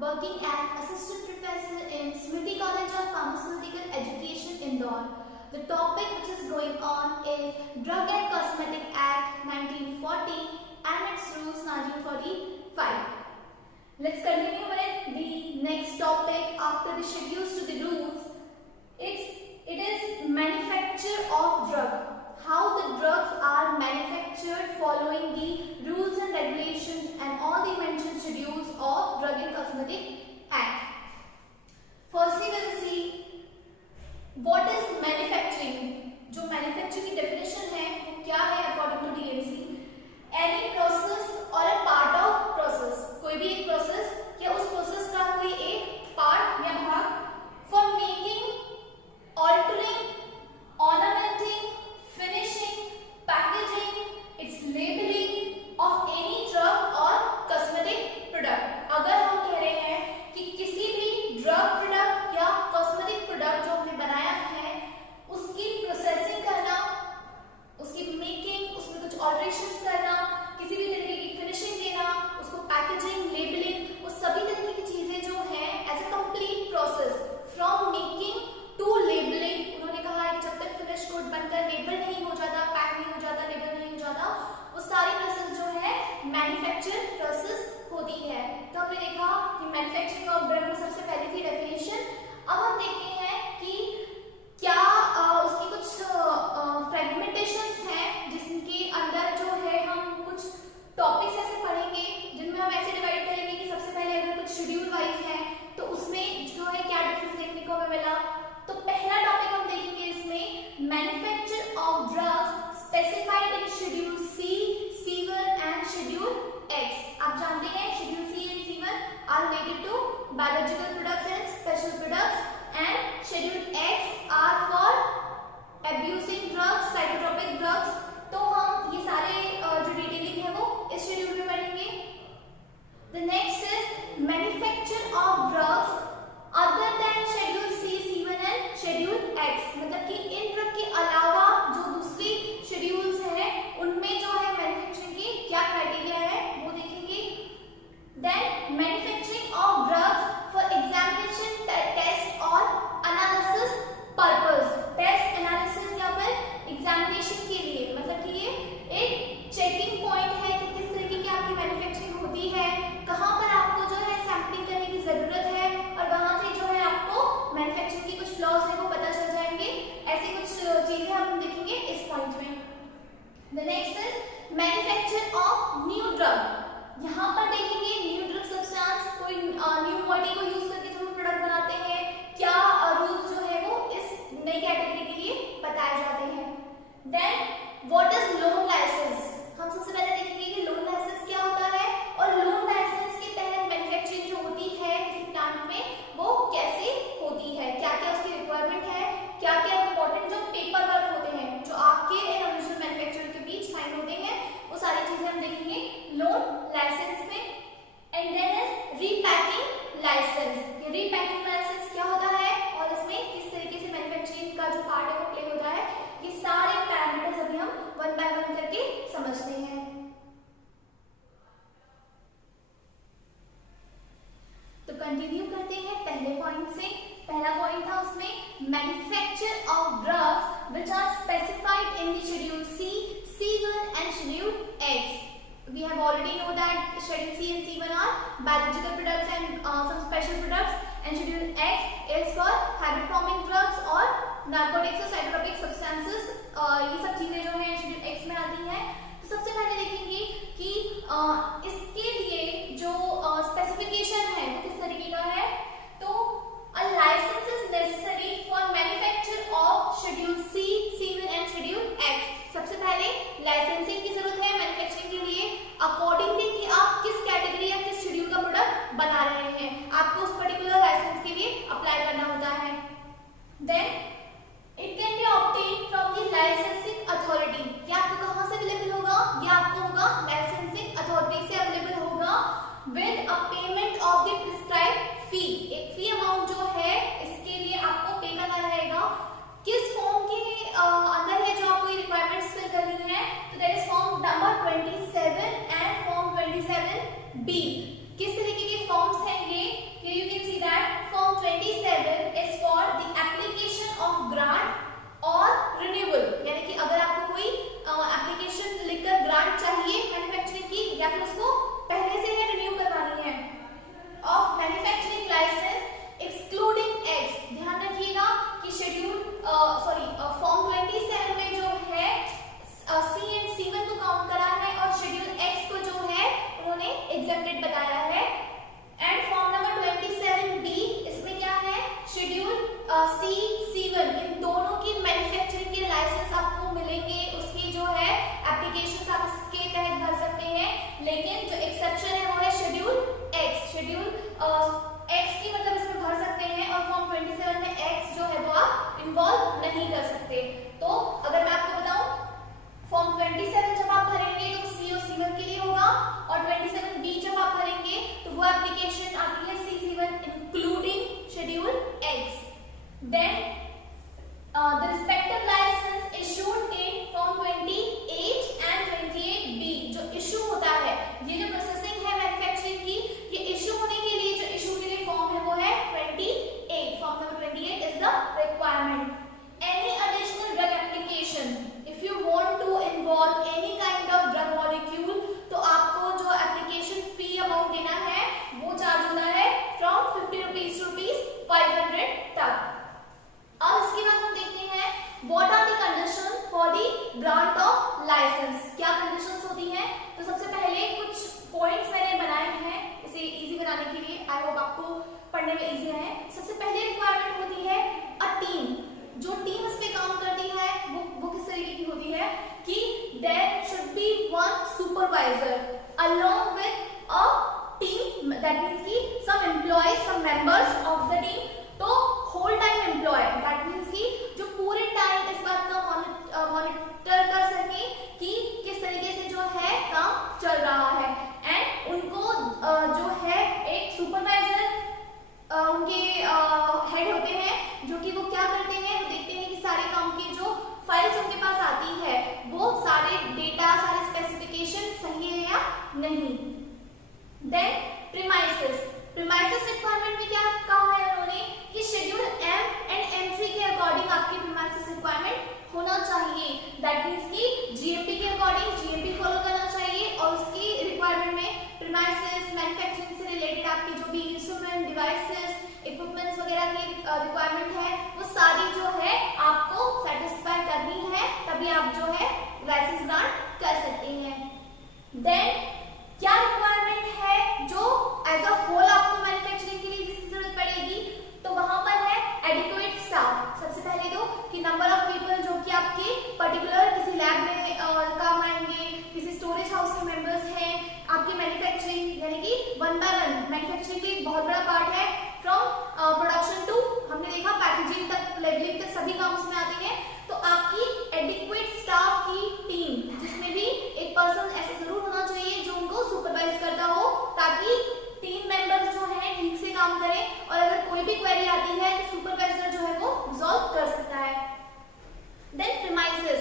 working as assistant professor in Smriti College of Pharmaceutical Education, Indore. The topic which is going on is Drug and Cosmetic Act 1940 and its rules 1945. Let's continue with the next topic after the schedules to the rules. It is manufacture of drug. How the drugs are manufactured following the rules and regulations and all the mentioned schedules of Drug and Cosmetic Act. Firstly, we will see what is manufacturing. जो manufacturing की definition है वो क्या है according to DNC? Any process or a part of process. कोई भी एक process या उस process का कोई एक part या भाग for making, altering, ornamenting, finishing, packaging, its labeling of any drug or cosmetic product. अगर हम कह रहे हैं कि किसी भी drug product या cosmetic product जो हमने बनाया है उसकी processing करना, उसकी making, उसमें कुछ alterations करना, किसी भी तरीके की finishing देना, उसको packaging, labeling, वो सभी तरीके की चीजें जो हैं as a complete process from making to labeling. उन्होंने कहा है कि जब तक फिनिश गुड बनकर लेबल नहीं हो जाता, पैक नहीं हो जाता, लेबल नहीं हो जाता, वो सारी प्रोसेस जो है मैन्युफैक्चर प्रोसेस होती है. तो हमने देखा कि मैन्युफैक्चरिंग ऑफ ड्रग में सबसे पहली थी डेफिनेशन. अब हम देखते हैं कि क्या उसकी कुछ फ्रेगमेंटेशंस हैं जिसके अंदर जो है हम कुछ टॉपिक्स ऐसे पढ़ेंगे जिनमें हम ऐसे डिवाइड करेंगे कि सबसे पहले अगर कुछ शेड्यूल वाइज है तो उसमें जो है क्या डिफरेंस देखने को हमें मिला. तो पहला टॉपिक हम देखेंगे इसमें manufacture of drugs specified in schedule C, C1 and schedule X. आप जानते हैं schedule C and C1 are related to biological products and special products and schedule X are for abusive drugs, psychotropic drugs. तो हम ये सारे जो detailing है वो इस शेड्यूल में पढ़ेंगे. The next is manufacture of drugs other than schedule C, C1 and schedule X. मतलब कि इन ड्रग के अलावा जो दूसरी शेड्यूल्स हैं उनमें जो है मैन्युफैक्चरिंग की क्या क्राइटेरिया है वो देखेंगे. Then manufacturing of drugs for examination, test और एनालिसिस पर्पस. टेस्ट एनालिसिस या फिर एग्जामिनेशन के लिए, मतलब कि ये एक चेकिंग पॉइंट है कि किस तरीके की आपकी मैन्युफैक्चरिंग होती है, कहाँ पर आपको जो है सैंपलिंग करने की जरूरत है और वहां से जो है आपको मैन्युफैक्चरिंग की कुछ लॉस है वो पता चल जाएंगे. ऐसी कुछ चीजें हम देखेंगे इस पॉइंट में. The next is manufacture of new drug. यहाँ पर देखेंगे न्यू ड्रग सब्सटेंस, कोई न्यू बॉडी को यूज करके जो हम प्रोडक्ट बनाते हैं, क्या रूल्स जो है वो इस नई कैटेगरी के लिए बताए जाते हैं. Then what is loan license. हम सबसे पहले देखेंगे कि लोन लाइसेंस क्या होता है और लोन लाइसेंस के तहत मैन्युफैक्चरिंग जो होती है किसी प्लांट में वो कैसे होती है, क्या क्या उसकी रिक्वायरमेंट है, क्या क्या इंपॉर्टेंट जो पेपर वर्क होते हैं जो आपके एंड ओरिजिनल मैन्युफैक्चरर के बीच साइन होते हैं, वो सारी चीजें हम देखेंगे लोन लाइसेंस में. And then is repacking license. ये रीपैकिंग लाइसेंस क्या होता है और इसमें किस तरीके से मैन्युफैक्चरिंग का जो पार्ट है वो प्ले होता है, ये सारे पैरामीटर्स अभी हम वन बाय वन करके समझते हैं. तो कंटिन्यू करते हैं पहले पॉइंट से. पहला पॉइंट था उसमें manufacture of drugs which are specified in the schedule C, C1 and schedule X. We have already know that schedule C and C1 are biological products and some special products, and schedule X is for habit forming drugs और narcotics और psychotropic substances. ये सब चीजें जो हैं schedule X में आती हैं. तो सबसे पहले देखेंगे कि इसके लिए जो स्पेसिफिकेशन है वो किस तरीके का है. तो a license is necessary for manufacture of schedule C, C1 and schedule X. सबसे पहले लाइसेंसिंग की जरूरत है मैन्युफैक्चरिंग के लिए अकॉर्डिंगली कि आप किस कैटेगरी या किस शेड्यूल का प्रोडक्ट बना रहे हैं, आपको उस पर्टिकुलर लाइसेंस के लिए अप्लाई करना होता है. Then it can be obtained from the licensing नहीं कर सकते। तो अगर मैं आपको बताऊं, फॉर्म 27 जब आप भरेंगे तो CO C1 के लिए होगा, और 27B जब आप भरेंगे तो वो एप्लीकेशन आती है CC1 including schedule X। Then the respective license issued in form 28 and 28B जो इशू होता है, ये जो प्रोसेसिंग है मैन्युफैक्चरिंग की, ये इशू होने के लिए जो इशू के लिए फॉर्म है वो है 28। Form number 28 is the requirement. Any additional drug application if you want to involve any kind of drug molecule, तो आपको जो एप्लीकेशन फी अमाउंट देना है वो चार्ज होता है फ्रॉम 50 रुपीज टू 500 तक। अब इसके बाद हम देखते हैं what are the condition for the grant of license. क्या कंडीशंस होती हैं? तो सबसे पहले कुछ पॉइंट्स मैंने बनाए हैं इसे इजी बनाने के लिए, आई होप आपको पढ़ने में इजी रहे। सबसे पहले रिक्वायरमेंट होती है अ टीम। जो टीम इस पे काम करती है वो किस तरीके की होती है कि there should be one supervisor along with a team, that means कि some employees, some members of the team. तो whole time employee, that means कि जो पूरे टाइम इस बात का मॉनिटर कर सके कि किस तरीके से जो है काम चल रहा है। एंड उनको जो है एक सुपरवाइजर उनके हेड होते हैं जो कि वो क्या करते हैं, वो देखते हैं कि सारे काम की जो फाइल्स उनके पास आती है वो सारे डेटा, सारे स्पेसिफिकेशन सही है या नहीं। देन प्रीमाइसेस रिक्वायरमेंट में क्या कहा है उन्होंने कि शेड्यूल M एंड M3 के अकॉर्डिंग आपकी प्रीमाइसेस रिक्वायरमेंट होना चाहिए, दैट मींस कि GMP के अकॉर्डिंग GMP फॉलो करना चाहिए। और उसकी रिक्वायरमेंट में प्रीमाइसेस मैन्युफैक्चरिंग से रिलेटेड आपकी जो भी इंस्ट्रूमेंट, डिवाइसेस, इक्विपमेंट्स वगैरह की रिक्वायरमेंट है वो सारी जो है आपको सेटिस्फाई करनी है, तभी आप जो है लाइसेंस ग्रांट कर सकते हैं। देन क्या रिक्वायरमेंट है जो एज अ होल आपको मैन्युफैक्चरिंग के लिए जिसकी जरूरत पड़ेगी, तो वहां पर है एडिक्वेट स्टाफ। सबसे पहले तो कि नंबर ऑफ पीपल जो कि आपके पर्टिकुलर किसी लैब में काम आएंगे, किसी स्टोरेज हाउस के मेंबर्स हैं, आपकी मैन्युफैक्चरिंग यानी कि 1 by 1 मैन्युफैक्चरिंग भी एक बहुत बड़ा पार्ट है। फ्रॉम प्रोडक्शन टू हमने देखा पैकेजिंग तक, लेबलिंग तक सभी काम उसमें आते हैं। तो आपकी एडिक्वेट स्टाफ की टीम जिसमें भी एक पर्सन ऐसा जरूर होना चाहिए जो उनको सुपरवाइज करता हो, ताकि टीम मेंबर्स जो हैं ठीक से काम करें और अगर कोई भी क्वेरी आती है तो सुपरवाइजर जो है वो रिजॉल्व कर सकता है। देन प्रीमाइसेस,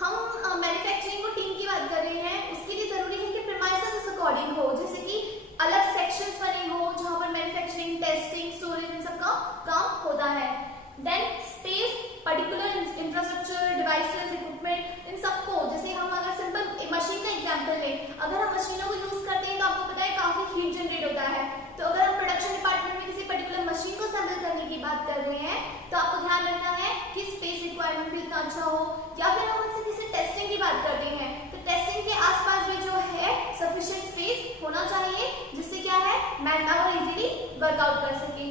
हम मैन्युफैक्चरिंग को टीम की बात कर रहे हैं, उसके लिए जरूरी है कि प्रीमाइसेस इस अकॉर्डिंग हो, जैसे कि अलग सेक्शंस बने हो जहां पर मैन्युफैक्चरिंग, टेस्टिंग, स्टोरेज इन सब का काम होता है। Then space, particular infrastructure, devices, equipment, इन सबको, जैसे हम अगर सिंपल मशीन का एग्जांपल लें, अगर हम मशीनों को यूज करते हैं तो आपको पता है काफी हीट जनरेट होता है। तो अगर हम प्रोडक्शन डिपार्टमेंट में किसी पर्टिकुलर मशीन को असेंबल करने की बात कर रहे हैं तो आपको ध्यान रखना है कि स्पेस रिक्वायरमेंट भी इतना अच्छा हो। या फिर हम किसी टेस्टिंग की बात करते हैं तो टेस्टिंग के आसपास भी जो है सफिशिएंट स्पेस होना चाहिए, जिससे क्या है मैन पावर इजीली वर्कआउट कर सके।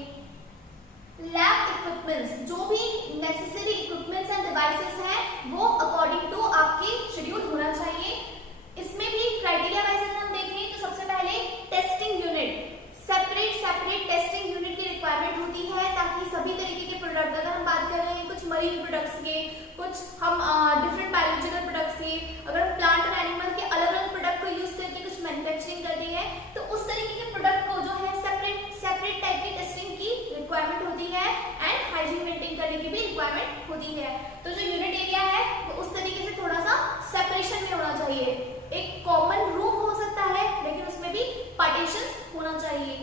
लैब इक्विपमेंट्स, जो भी नेसेसरी इक्विपमेंट्स एंड डिवाइसेस हैं वो अकॉर्डिंग टू आपके शेड्यूल होना चाहिए। इसमें भी क्राइटेरिया वाइज अगर हम देखें तो सबसे पहले testing unit, separate testing unit की रिक्वायरमेंट होती है, ताकि सभी तरीके के प्रोडक्ट, अगर हम बात कर रहे हैं कुछ मरीन प्रोडक्ट्स के, कुछ हम डिफरेंट बायोलॉजिकल प्रोडक्ट्स के, अगर हम प्लांट और एनिमल के अलग अलग प्रोडक्ट को यूज करके कुछ मैन्युफैक्चरिंग करते हैं तो उस तरीके के प्रोडक्ट को जो है सेपरेट टाइप की टेस्टिंग की रिक्वायरमेंट होती है एंड हाइजीन मेंटेन करने की भी रिक्वायरमेंट होती है। तो जो यूनिट एरिया है वो उस तरीके से थोड़ा सा सेपरेशन में होना चाहिए। एक कॉमन रूम हो सकता है लेकिन उसमें भी पार्टीशंस होना चाहिए।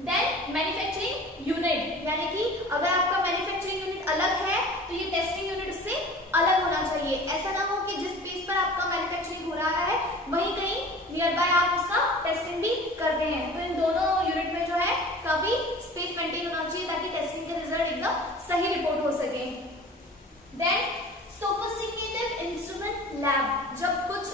देन मैन्युफैक्चरिंग यूनिट, यानी कि अगर आपका मैन्युफैक्चरिंग यूनिट अलग है तो ये टेस्टिंग यूनिट उससे अलग होना चाहिए। ऐसा ना हो कि जिस प्लेस पर आपका मैन्युफैक्चरिंग हो रहा है वहीं कहीं नियर बाय आप उसका टेस्टिंग भी करते हैं। तो इन दोनों यूनिट में जो है काफी स्पेस मेंटेन होना चाहिए ताकि टेस्टिंग के रिजल्ट एकदम सही रिपोर्ट हो सके। देन सोफिस्टिकेटेड इंस्ट्रूमेंट लैब, जब कुछ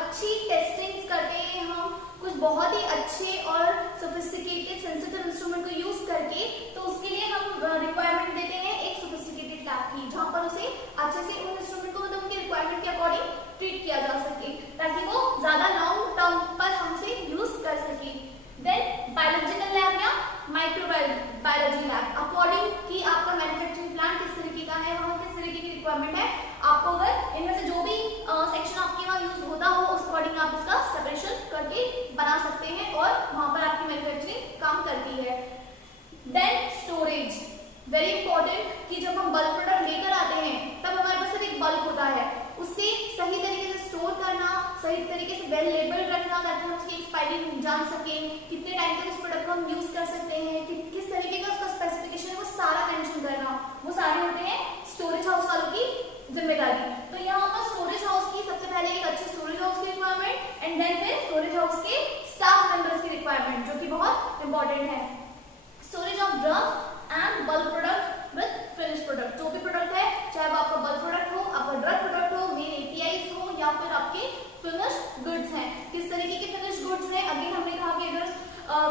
अच्छी टेस्टिंग करते हैं हम कुछ बहुत ही अच्छे और सोफिस्टिकेटेड सेंसिटिव इंस्ट्रूमेंट को यूज करके, तो उसके लिए हम रिक्वायरमेंट देते हैं एक सोफिस्टिकेटेड लैब की, जहां पर उसे अच्छे से उन इंस्ट्रूमेंट को मतलब उनकी रिक्वायरमेंट के अकॉर्डिंग ट्रीट किया जा सके ताकि वो ज्यादा लॉन्ग टर्म पर हमसे यूज कर सके। देन बायोलॉजिकल लैब या माइक्रोबायोलॉजी लैब, अकॉर्डिंग कि आपका मैन्युफैक्चरिंग प्लांट किस तरीके का है, वहां किस रिक्वायरमेंट है। आपको अगर इनमें से जो भी सेक्शन आपके वहाँ यूज होता हो उस अकॉर्डिंग आप इसका सेपरेशन करके बना सकते हैं और वहां पर आपकी मैन्युफैक्चरिंग काम करती है। देन स्टोरेज, वेरी इंपॉर्टेंट, कि जब हम बल्क प्रोडक्ट लेकर आते हैं तब हमारे पास सिर्फ एक बल्क होता है, उससे सही तरीके से स्टोर करना, सही तरीके से वेल लेबल रखना ताकि हम उसकी एक्सपायरी जान सकें, कितने टाइम तक उस प्रोडक्ट को हम यूज कर सकते हैं, किस तरीके का उसका स्पेसिफिकेशन है, वो सारा मेंशन करना, वो सारे होते हैं स्टोरेज हाउस वालों की जिम्मेदारी। तो यहाँ पर स्टोरेज हाउस की सबसे पहले एक अच्छे स्टोरेज हाउस की रिक्वायरमेंट एंड देन फिर स्टोरेज हाउस के स्टाफ मेंबर्स की रिक्वायरमेंट जो कि बहुत इंपॉर्टेंट है। Storage of drugs and bulk product with finish product, जो भी प्रोडक्ट है चाहे वो आपका बल्क प्रोडक्ट हो, आपका ड्रग प्रोडक्ट हो, मेन एपीआईज हो या फिर आपके फिनिश गुड्स हैं, किस तरीके के फिनिश गुड्स हैं। अगेन हमने कहा कि अगर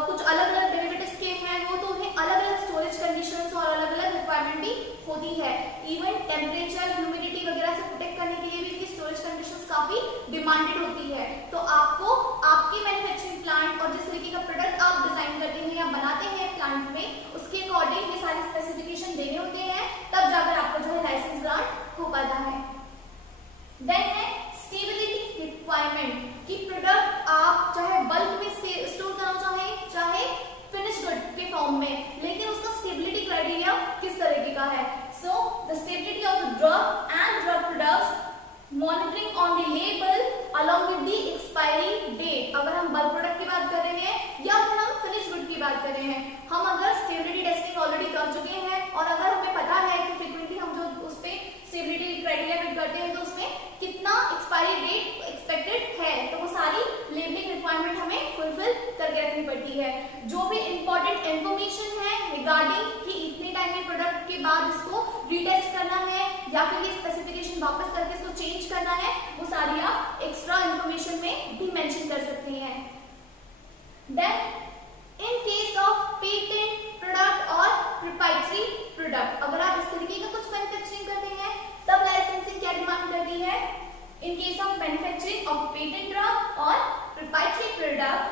कुछ अलग अलग डेरिवेटिव्स के हैं वो तो उन्हें अलग अलग स्टोरेज कंडीशंस और अलग अलग रिक्वायरमेंट भी होती है। इवन टेम्परेचर, ह्यूमिडिटी वगैरह से प्रोटेक्ट करने के लिए भी इनकी स्टोरेज कंडीशंस काफी डिमांडेड होती है। तो आपको आपके मैन्युफैक्चरिंग प्लांट और जिस तरीके का प्रोडक्ट आप डिजाइन करते हैं या बनाते हैं प्लांट में, उसके अकॉर्डिंग ये सारे स्पेसिफिकेशन देने होते हैं, तब जाकर आपका जो है लाइसेंस ग्रांट हो पाता है। देन है स्टेबिलिटी रिक्वायरमेंट, कि प्रोडक्ट आप चाहे बल्क में स्टोर करना चाहे फिनिश गुड के फॉर्म में, लेकिन उसका स्टेबिलिटी क्राइटेरिया किस तरीके का है। So the stability of the drug and drug products monitoring on the label along with the expiry date. अगर हम बल्क प्रोडक्ट की बात कर रहे हैं या फिर हम फिनिश गुड की बात कर रहे हैं, हम अगर स्टेबिलिटी टेस्टिंग ऑलरेडी कर चुके हैं और अगर हमें पता है कि फ्रीक्वेंटली हम जो उस पे स्टेबिलिटी क्राइटेरिया फिट करते हैं तो उसमें कितना एक्सपायरी डेट एक्सपेक्टेड है, तो वो सारी लेबलिंग रिक्वायरमेंट हमें फुलफिल करके रखनी पड़ती है। जो भी इंपॉर्टेंट इंफॉर्मेशन है रिगार्डिंग कि इतने टाइम में प्रोडक्ट के बाद इसको रीटेस्ट करना है या फिर ये स्पेसिफिकेशन वापस करके इसको चेंज करना है, वो सारी आप एक्स्ट्रा इंफॉर्मेशन में भी मेंशन कर सकते हैं। Then in case of patent product और प्रोप्राइटरी प्रोडक्ट, अगर आप इस तरीके का कुछ मैन्युफैक्चरिंग करते हैं तब लाइसेंसिंग क्या डिमांड करती है। In case of manufacturing of patent drug और proprietary product,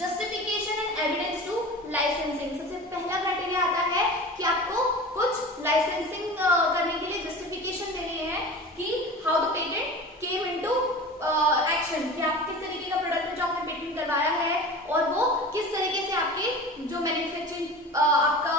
justification and evidence to licensing, सबसे पहला क्राइटेरिया आता है कि आपको कुछ लाइसेंसिंग करने के लिए जस्टिफिकेशन देनी है कि how the patent came into action, कि आप किस तरीके का प्रोडक्ट है जो आपने पेटेंट करवाया है और वो किस तरीके से आपके जो मैन्युफैक्चरिंग आपका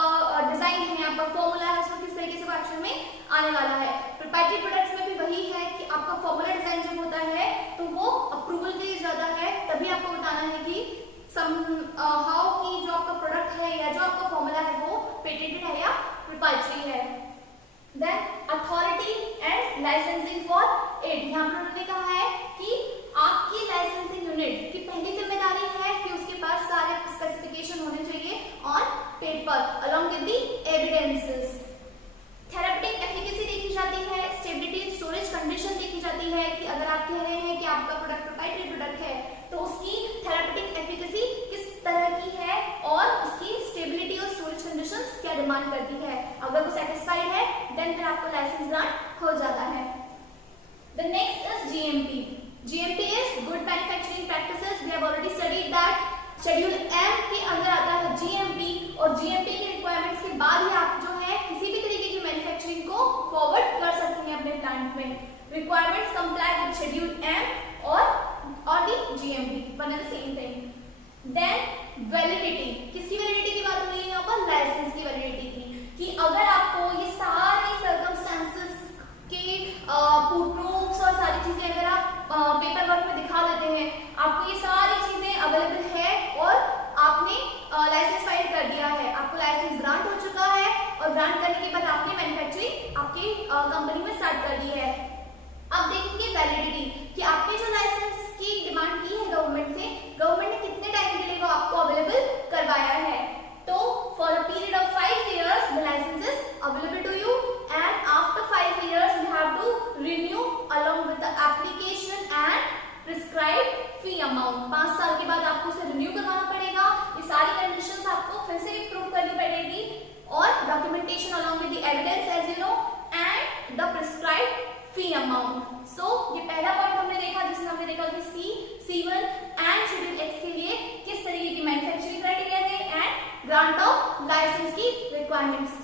डिजाइन है, आपका फॉर्मूला है, उसमें किस तरीके से वो एक्शन में आने वाला है। प्रोप्राइटरी प्रोडक्ट्स में भी वही है कि आपका फॉर्मूला डिजाइन जब होता है तो वो अप्रूवल के लिए जाता है, तभी आपको बताना है कि हाउ की जो आपका प्रोडक्ट है या जो आपका फॉर्मूला है वो पेटेंटेड है या प्रोप्राइटरी है। Then authority and licensing for it, यहाँ पर उन्होंने कहा है कि आपकी लाइसेंसिंग यूनिट की पहली जिम्मेदारी है कि उसके पास सारे स्पेसिफिकेशन होने चाहिए on paper along with the evidences. Therapeutic efficacy देखी जाती है, स्टेबिलिटी एंड स्टोरेज कंडीशन देखी जाती है कि अगर आप कह रहे हैं कि आपका प्रोडक्ट प्रोप्राइटरी प्रोडक्ट है तो उसकी थेरेपेटिक एफिकेसी किस तरह की है और उसकी स्टेबिलिटी और स्टोरेज कंडीशंस क्या डिमांड करती है। अगर वो सेटिस्फाइड है देन फिर आपको लाइसेंस ग्रांट हो जाता है। The next is GMP. GMP is good manufacturing practices. We have already studied that. Schedule M के अंदर आता है GMP और GMP के रिक्वायरमेंट्स के बाद ही आप जो है किसी भी तरीके की मैन्युफैक्चरिंग को फॉरवर्ड कर सकते हैं अपने प्लांट में। Requirements comply with schedule M और the GMP, one and same thing. Then validity, किसकी वैलिडिटी की बात हो रही है यहाँ पर, लाइसेंस की वैलिडिटी की, कि अगर आपको ये सारे सर्कमस्टेंसेस के प्रूफ्स और सारी चीजें अगर आप पेपर वर्क में दिखा देते हैं, आपको ये सारी चीजें अवेलेबल है और आपने लाइसेंस फाइल कर दिया है, आपको लाइसेंस ग्रांट हो चुका है और ग्रांट करने के बाद आपने मैन्युफैक्चरिंग आपकी कंपनी में स्टार्ट कर दी है। अब देखेंगे वैलिडिटी, कि आपने जो लाइसेंस की डिमांड की है गवर्नमेंट से, गवर्नमेंट ने कितने टाइम के लिए वो आपको अवेलेबल करवाया है। तो for a period of 5 years the license is available to you and after 5 years you have to renew along with the application and prescribed fee amount। 5 साल के बाद आपको उसे रिन्यू करवाना पड़ेगा, ये सारी कंडीशंस आपको फिर से प्रूव करनी पड़ेगी और documentation along with the evidence as you know and the prescribed fee amount। So ये पहला पॉइंट हमने देखा जिसमें हमने देखा कि C1 एंड शेड्यूल X के लिए किस तरीके की मैन्युफैक्चरिंग क्राइटेरिया थे एंड ग्रांट ऑफ लाइसेंस की रिक्वायरमेंट्स